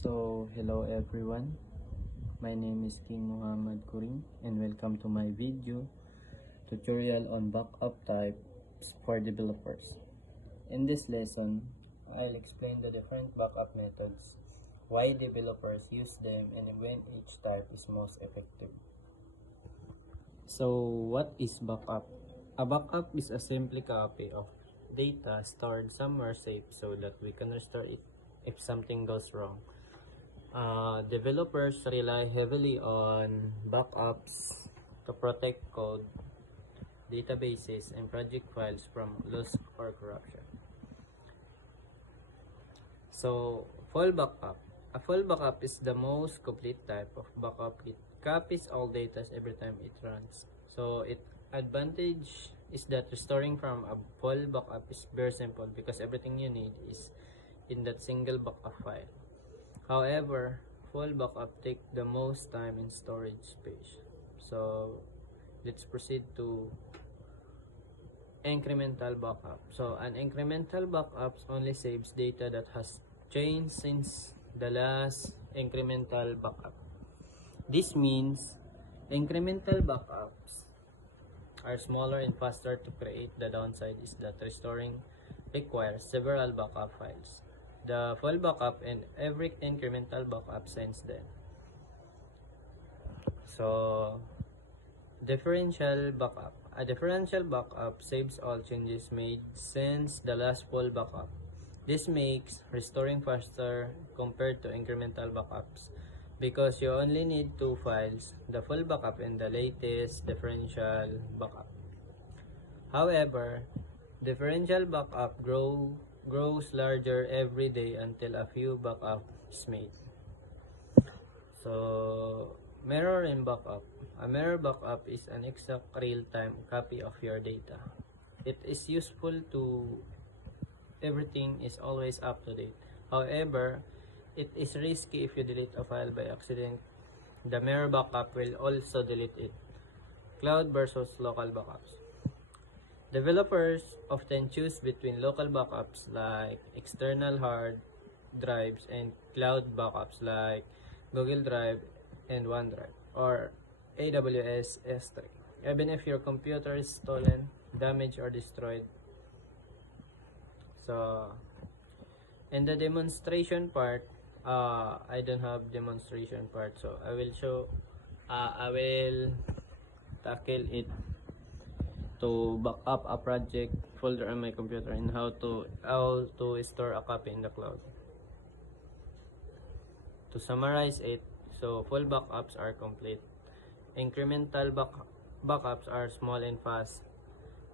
Hello everyone. My name is King Muhammad Kuring and welcome to my video tutorial on backup types for developers. In this lesson, I'll explain the different backup methods, why developers use them, and when each type is most effective. So, what is backup? A backup is a simple copy of data stored somewhere safe so that we can restore it if something goes wrong. Developers rely heavily on backups to protect code, databases, and project files from loss or corruption. So, full backup. A full backup is the most complete type of backup. It copies all data every time it runs. So, its advantage is that restoring from a full backup is very simple because everything you need is in that single backup file. However, full backup takes the most time in storage space. So, let's proceed to incremental backup. So, an incremental backup only saves data that has changed since the last incremental backup. This means incremental backups are smaller and faster to create. The downside is that restoring requires several backup files. The full backup and every incremental backup since then. So, differential backup. A differential backup saves all changes made since the last full backup. This makes restoring faster compared to incremental backups because you only need two files, the full backup and the latest differential backup. However, differential backup grows larger every day until a few backups made. So, mirror and backup. A mirror backup is an exact real-time copy of your data. It is useful to everything is always up to date. However, it is risky if you delete a file by accident. The mirror backup will also delete it. Cloud versus local backups. Developers often choose between local backups like external hard drives and cloud backups like Google Drive and OneDrive or AWS S3. Even if your computer is stolen, damaged, or destroyed. So, in the demonstration part, I don't have demonstration part, so I will tackle it to back up a project folder on my computer and how to store a copy in the cloud. To summarize it, so full backups are complete. Incremental backups are small and fast.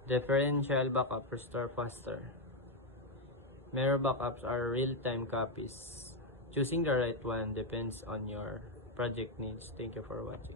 Differential backup restore faster. Mirror backups are real-time copies. Choosing the right one depends on your project needs. Thank you for watching.